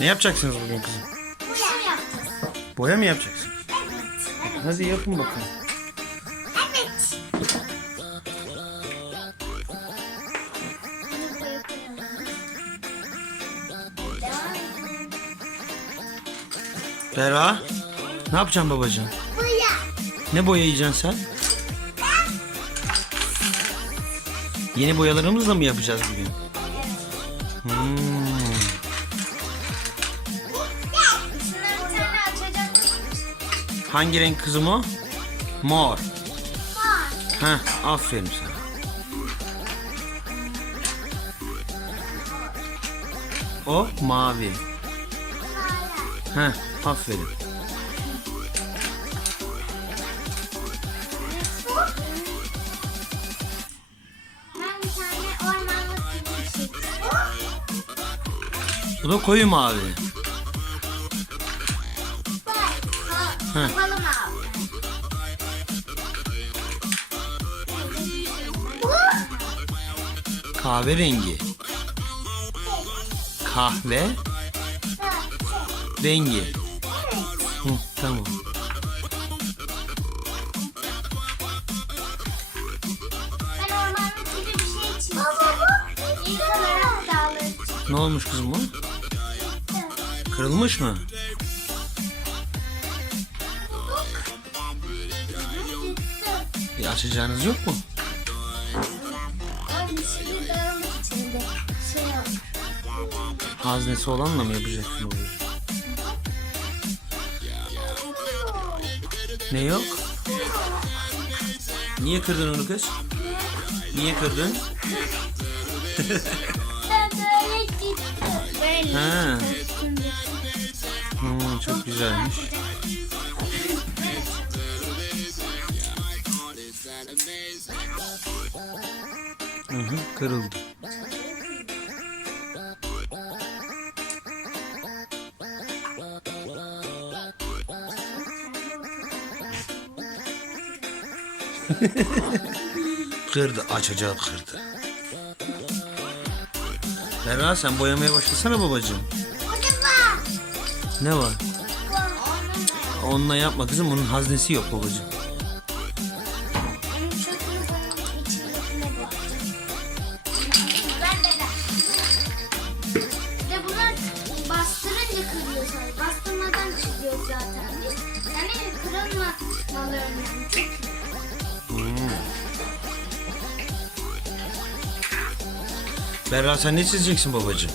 Ne yapacaksınız bugün kızım? Şey yapacağız. Boya mı yapacaksınız? Evet. Hadi yapın bakalım. Evet. Berra. Ne yapacaksın babacığım? Buraya. Ne boyayacaksın sen? Yeni boyalarımızla mı yapacağız bugün? Hmm. Hangi renk kızım o? Mor. Heh, aferin sana. O mavi. Heh, aferin. Şey. Bu da koyu mavi. Kahverengi. Kahve rengi. Hı, tamam. Ne olmuş kızım bu? Kırılmış mı? Bir açacağınız yok mu? Haznesi olanla mı yapacaksın babacığım? Ne yok? Niye kırdın onu kız? Niye kırdın? Ben böyle gittim. Böyle. Ha. Hmm, çok güzelmiş. Hı hı, kırıldı. Kırdı, açacağı kırdı. Berra sen boyamaya başlasana babacığım. Ne var? Onunla yapma kızım, onun haznesi yok babacığım. Bastırınca kırıyor. Bastırmadan çiziyor zaten. Yani kırılmamalarını Berra sen ne çizeceksin babacığım?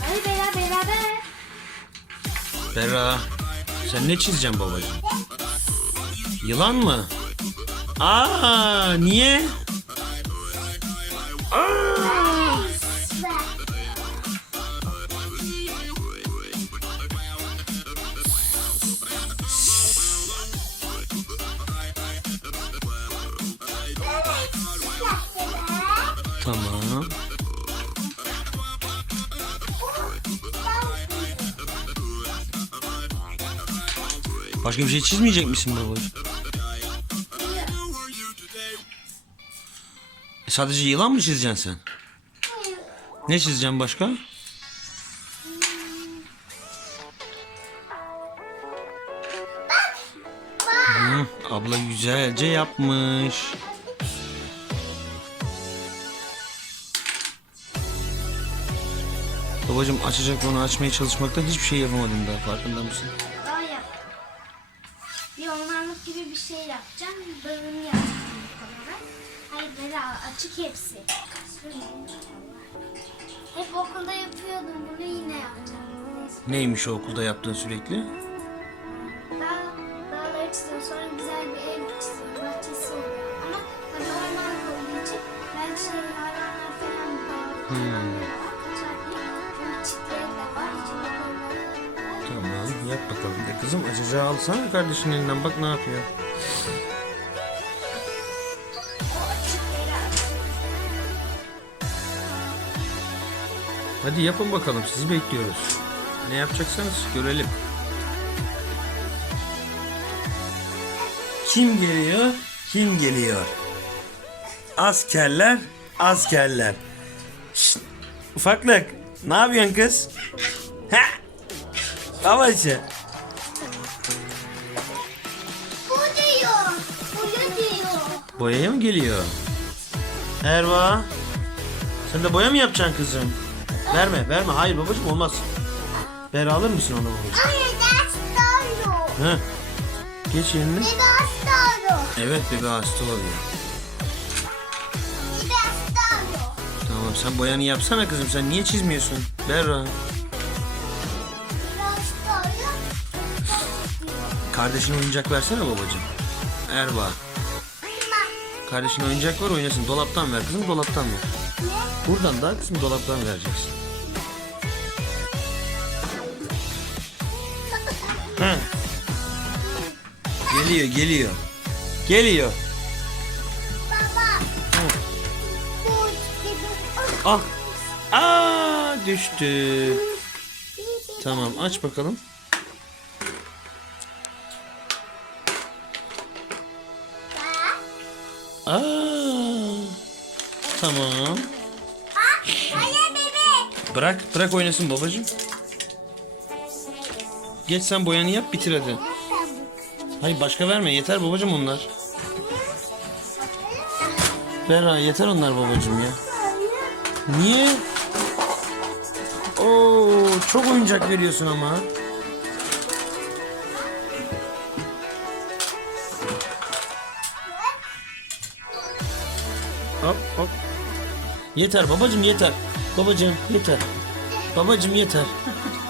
Hadi beraber beraber. Berra sen ne çizeceksin babacığım? Yılan mı? Aa niye? Tamam. Başka bir şey çizmeyecek misin babacığım? E, sadece yılan mı çizeceksin sen? Ne çizeceksin başka? Hı, abla güzelce yapmış. Babacım açacak onu açmaya çalışmaktan hiçbir şey yapamadım daha farkında mısın? Daha yap. Bir ormanlık gibi bir şey yapacağım. Bölümünü yapacağım olarak. Hayır böyle açık hepsi. Hep okulda yapıyordum bunu yine yapacağım. Neymiş o okulda yaptığın sürekli? Kızım açacağı alsana kardeşin elinden bak ne yapıyor. Hadi yapın bakalım sizi bekliyoruz. Ne yapacaksanız görelim. Kim geliyor? Kim geliyor? Askerler, askerler. Şşt, Ufaklık. Ne yapıyorsun kız? Ha? Babacı. Boyaya mı geliyor? Erva. Sen de boya mı yapacaksın kızım? Verme verme. Hayır babacığım olmaz. Ver alır mısın onu babacığım? Hayır ders doğru. Ha. Geç yerine. Bir ders doğru. Evet bebe hasta oluyor. Bir ders doğru. Tamam sen boyanı yapsana kızım. Sen niye çizmiyorsun? Berra. Doğru. Kardeşine oyuncak versene babacığım. Erva. Kardeşine oyuncak var oynasın. Dolaptan ver kızım dolaptan ver. Ne? Buradan da kızım dolaptan vereceksin. Hı. Geliyor geliyor. Geliyor. Baba. Gibi. Ah. Aa düştü. Tamam aç bakalım. Tamam. Bırak bırak oynasın babacığım. Geç sen boyanı yap bitir hadi. Hayır başka verme yeter babacığım onlar. Berra yeter onlar babacığım ya. Niye? Oo çok oyuncak veriyorsun ama. Hop hop. Yeter babacığım yeter. Babacığım yeter. Babacığım yeter.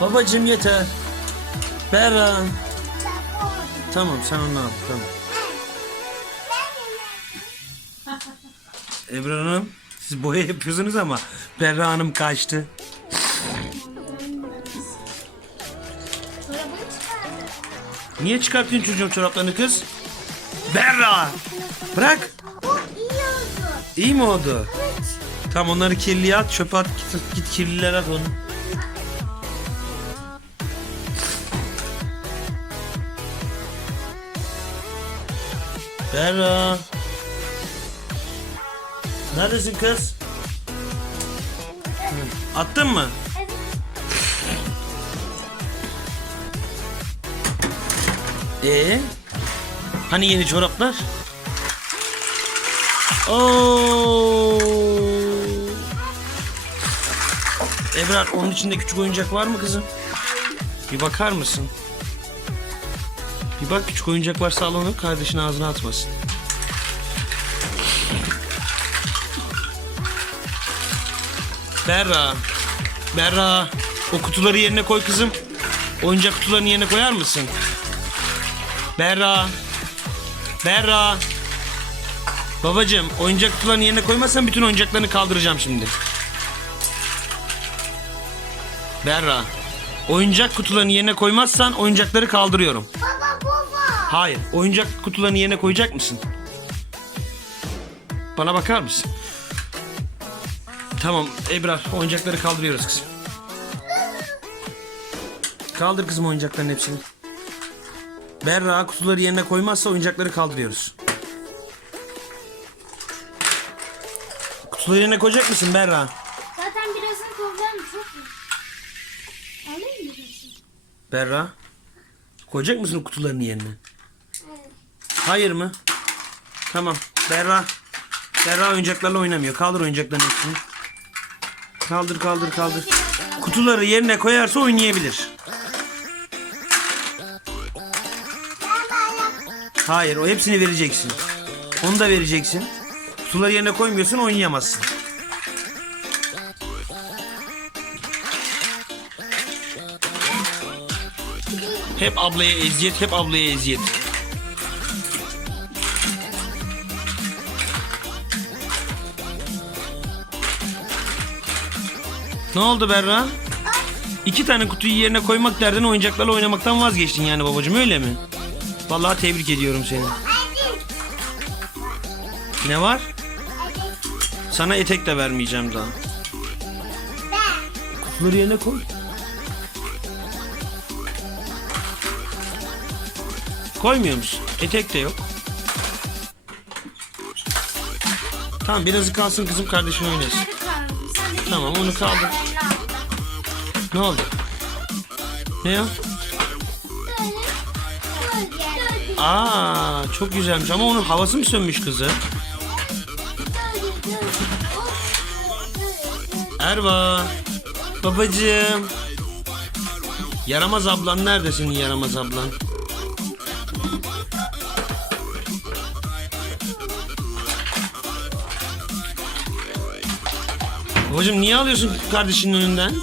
Babacığım yeter. Berra. Tamam sen onu al tamam. Ebru Hanım siz boya yapıyorsunuz ama Berra Hanım kaçtı. Niye çıkartıyorsun çocuğun çoraplarını kız? Berra! Bırak. İyi mi oldu? Tamam onları kirliye at çöpe at git, git kirliler at onu. Berra. Neredesin kız? Attın mı? Ee? Hani yeni çoraplar? Oo. Ebrar onun içinde küçük oyuncak var mı kızım? Bir bakar mısın? Bir bak küçük oyuncak varsa al onu kardeşin ağzına atmasın. Berra. Berra. O kutuları yerine koy kızım. Oyuncak kutularını yerine koyar mısın? Berra. Berra. Babacığım oyuncak kutularını yerine koymazsan bütün oyuncaklarını kaldıracağım şimdi. Berra. Oyuncak kutularını yerine koymazsan oyuncakları kaldırıyorum. Baba var. Hayır. Oyuncak kutularını yerine koyacak mısın? Bana bakar mısın? Tamam Ebrar oyuncakları kaldırıyoruz kızım. Kaldır kızım oyuncakların hepsini. Berra kutuları yerine koymazsa oyuncakları kaldırıyoruz. Kutuları yerine koyacak mısın Berra? Zaten birazını koyacağım çok mu? Alayım mı birazını? Berra. Koyacak mısın o kutularını yerine? Hayır mı? Tamam. Berra. Berra oyuncaklarla oynamıyor. Kaldır oyuncakların hepsini. Kaldır kaldır kaldır. Kutuları yerine koyarsa oynayabilir. Hayır o hepsini vereceksin. Onu da vereceksin. Kutuları yerine koymuyorsun oynayamazsın. Hep ablaya eziyet, hep ablaya eziyet. Ne oldu Berra? İki tane kutuyu yerine koymak derdine oyuncaklarla oynamaktan vazgeçtin yani babacığım öyle mi? Vallahi tebrik ediyorum seni. Ne var? Sana etek de vermeyeceğim daha. Kutuları yerine koy. Koymuyor musun? Etek de yok. Tamam birazı kalsın kızım kardeşin oynasın. Tamam, onu kaldır. Ne oldu? Ne o? Aa çok güzelmiş ama onun havası mı sönmüş kızı? Erva. Babacığım. Yaramaz ablan nerede senin yaramaz ablan? Babacığım niye alıyorsun kardeşinin önünden?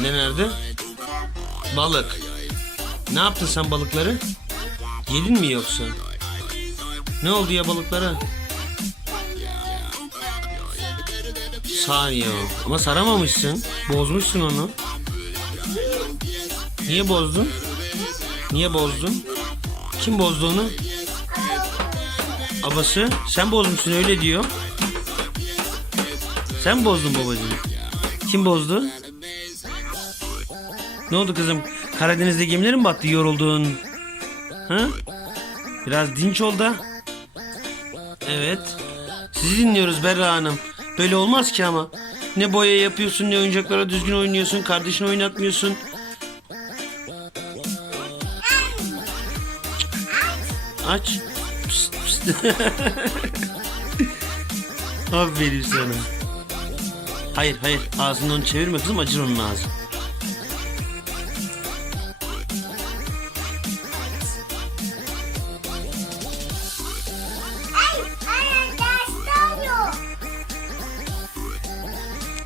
Ne nerede? Balık. Ne yaptın sen balıkları? Yedin mi yoksa? Ne oldu ya balıklara? Saniye. Ama saramamışsın. Bozmuşsun onu. Niye bozdun? Niye bozdun? Kim bozdu onu? Abası. Sen bozmuşsun öyle diyor. Sen bozdun babacığım. Kim bozdu? Ne oldu kızım? Karadeniz'de gemilerin mi battı yoruldun? Ha? Biraz dinç ol da. Evet. Sizi dinliyoruz Berra Hanım. Böyle olmaz ki ama. Ne boya yapıyorsun ne oyuncaklara düzgün oynuyorsun. Kardeşini oynatmıyorsun. Aç. Pişt, pişt. Aferin sana. Hayır hayır ağzını onu çevirme kızım acır onun ağzı.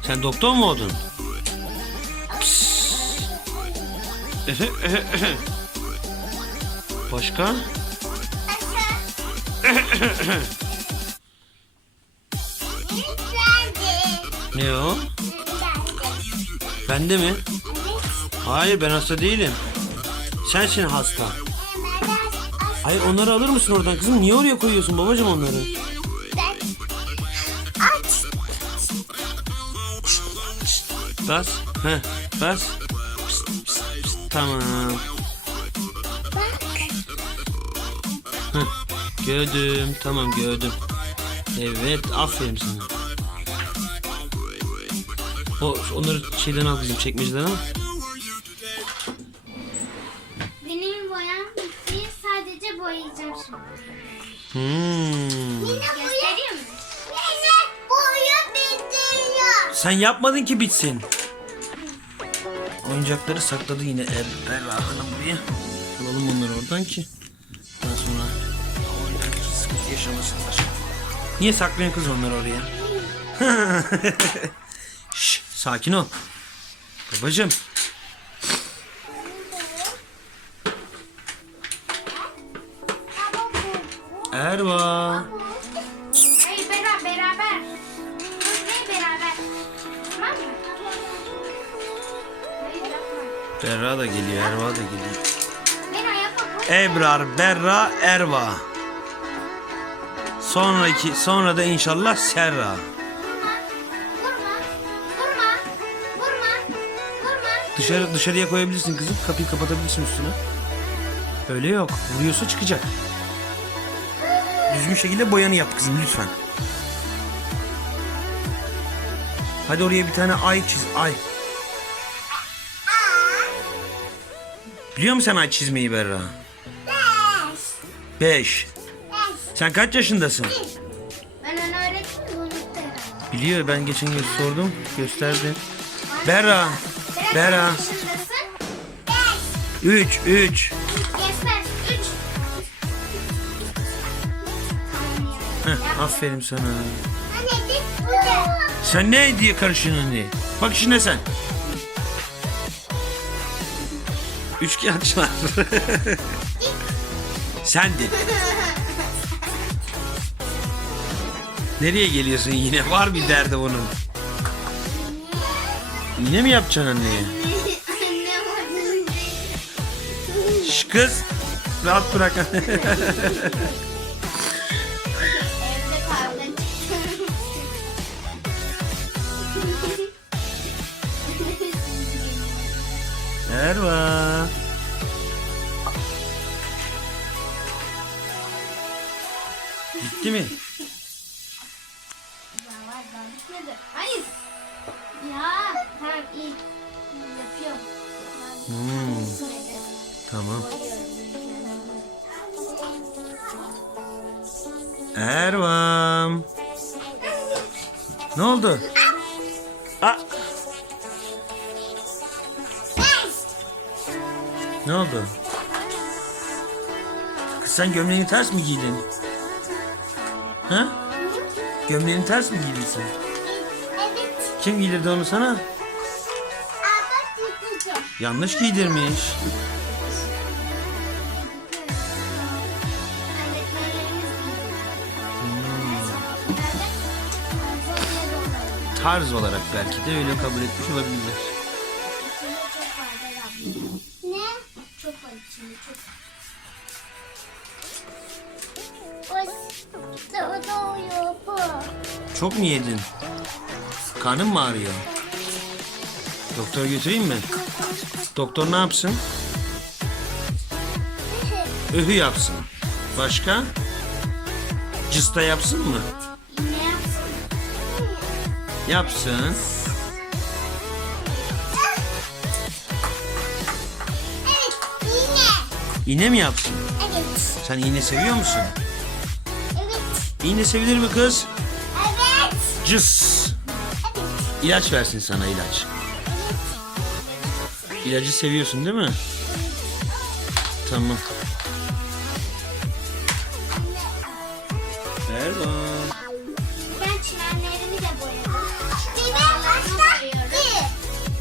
Sen doktor mu oldun? Başka? Ne o? Bende mi? Hayır ben hasta değilim. Sensin hasta. Hayır onları alır mısın oradan kızım? Niye oraya koyuyorsun babacığım onları? Bas. Heh, bas. Pist, pist, pist. Tamam. Gördüm. Tamam gördüm. Evet aferin sana. O, onları şeyden al bizim çekmeceden al. Benim boyam bitti. Sadece boyayacağım şimdi. Hmm. Göstereyim mi? Boya bitiriyor. Sen yapmadın ki bitsin. Oyuncakları sakladı yine Er Berra Hanım buraya. Alalım onları oradan ki. Yaşamasınlar. Niye saklıyorsun kız onları oraya? Şş, sakin ol. Babacım. Erva. Hayır beraber beraber. Buraya beraber. Tamam mı? Berra da geliyor, Erva da geliyor. Ebrar, Berra, Erva. Sonraki, sonra da inşallah Serra. Dışarı dışarıya koyabilirsin kızım. Kapıyı kapatabilirsin üstüne. Öyle yok. Vuruyorsa çıkacak. Düzgün şekilde boyanı yap kızım lütfen. Hadi oraya bir tane ay çiz. Ay. Biliyor musun sen ay çizmeyi Berra? Beş. Sen kaç yaşındasın? Ben onu öğrettim de unuttu herhalde. Biliyor ben geçen gün sordum. Gösterdi. Berra. Berat, Berra. kaç yaşındasın? Üç. Üç. Göster. Üç. Heh, aferin sana. Anne git burada. Sen ne diye karışıyorsun diye. Bak işine sen. Üçkağıtçılar. Sendin. Nereye geliyorsun yine? Var bir derdi onun. Yine mi yapacaksın anneye? Şş kız. Rahat bırak. Evde Aa. Ne oldu? Kız sen gömleğini ters mi giydin? Ha? Gömleğini ters mi giydin sen? Evet. Kim giydirdi onu sana? Yanlış giydirmiş. Tarz olarak belki de öyle kabul etmiş olabilirler. Ne? Çok var içinde çok. O da uyuyor bu. Çok mu yedin? Karnın mı ağrıyor? Doktora götüreyim mi? Doktor ne yapsın? Öhü yapsın. Başka? Cısta yapsın mı? Yapsın? Evet, iğne. İğne mi yapsın? Evet, Sen iğne seviyor musun? evet, İğne sevilir mi kız? evet. Cıs. İlaç versin sana ilaç. İlacı seviyorsun değil mi? Tamam.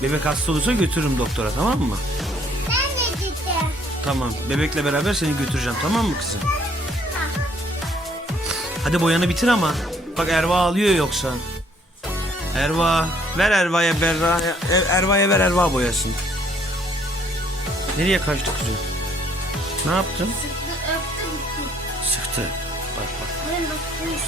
Bebek hasta olursa götürürüm doktora tamam mı? Ben de gittim. Tamam. Bebekle beraber seni götüreceğim tamam mı kızım? Hadi boyanı bitir ama. Bak Erva ağlıyor yoksa. Erva. Ver Erva'ya Berra. Er- Erva'ya ver Erva boyasın. Nereye kaçtı kızım? Ne yaptın? Sıktı, öptü, gitti. Sıktı. Bak bak. Ben öptü,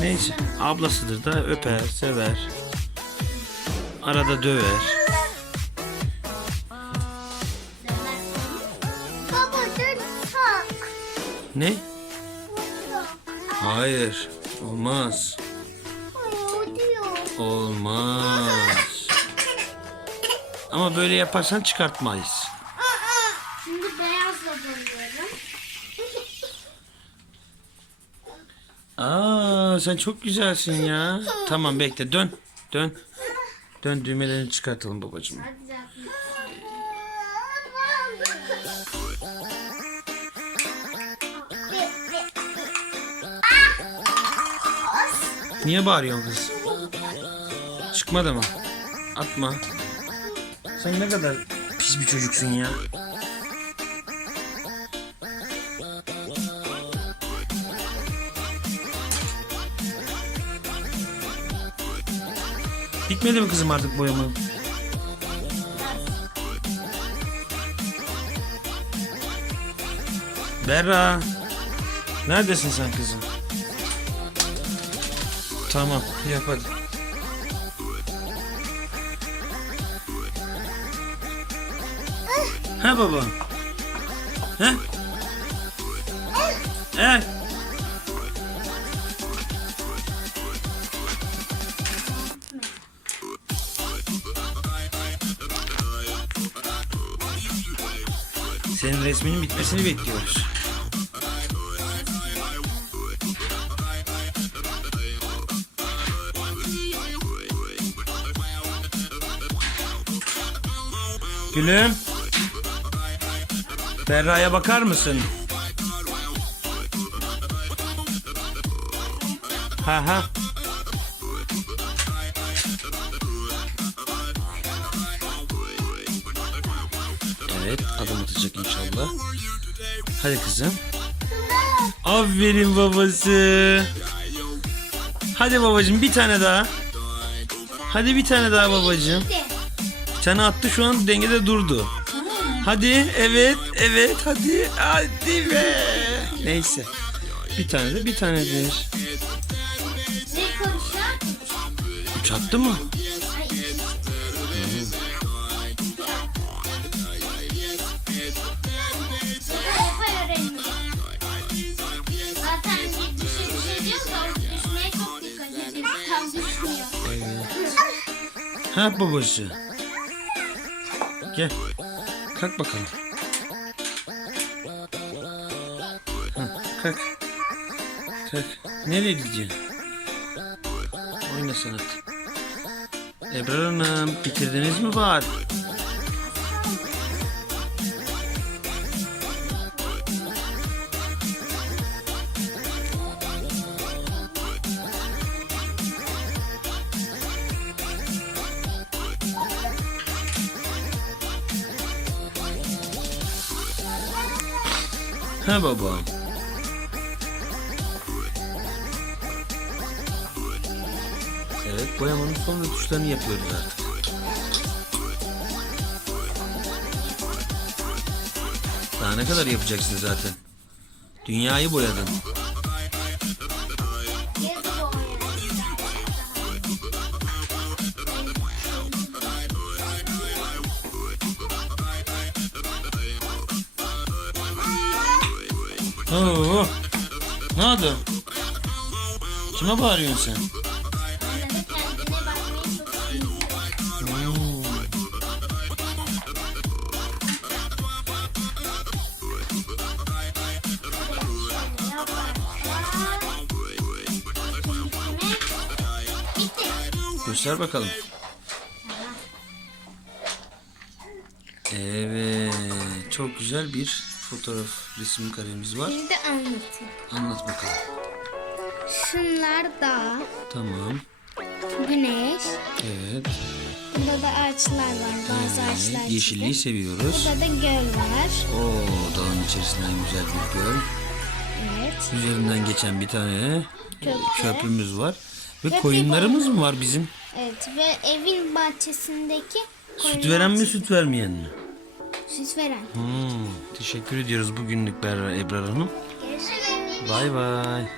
Neyse. Ablasıdır da öper, sever. Arada döver. Baba dur tak. Ne? Hayır. Olmaz. Olmaz. Ama böyle yaparsan çıkartmayız. Sen çok güzelsin ya. Tamam bekle dön. Dön. Dön düğmelerini çıkartalım babacığım. Niye bağırıyorsun kız? Çıkmadı mı? Atma. Sen ne kadar pis bir çocuksun ya. Bitmedi mi kızım artık boyama? Berra. Neredesin sen kızım? Tamam yap hadi. Ha baba. Ha? Evet. Senin resminin bitmesini bekliyoruz. Gülüm. Berra'ya bakar mısın? Ha ha. Hadi kızım. Aferin babası. Hadi babacığım bir tane daha. Hadi bir tane daha babacığım. Bir tane attı şu an dengede durdu. Hadi evet evet hadi hadi be. Neyse. Bir tane de bir tanedir. Ne konuşuyor? Üç attı mı? Ha babası. Gel. Kalk bakalım. Ha, kalk. Kalk. Nereye gideceksin? Oyna sanat. Ebrar Hanım bitirdiniz mi bari? Baba. Evet boyamanın son rötuşlarını yapıyoruz artık. Daha ne kadar yapacaksın zaten? Dünyayı boyadın. Oo. Ne oldu? Kime bağırıyorsun sen? Oo. Göster bakalım. Evet, çok güzel bir fotoğraf resim karemiz var. Şimdi anlatayım. Anlat bakalım. Şunlar da Tamam. güneş. Evet. Burada da ağaçlar var. Bazı ağaçlar evet. Yeşilliği çıktı. seviyoruz. Burada da göl var. Oo, dağın içerisinden güzel bir göl. Evet. Üzerinden geçen bir tane Köprü. köprümüz var. Ve Köprü koyunlarımız mı var bizim? Evet ve evin bahçesindeki Süt veren mi süt vermeyen mi? Süt veren. Hmm, teşekkür ediyoruz bugünlük Berra Ebrar Hanım. Bay bay.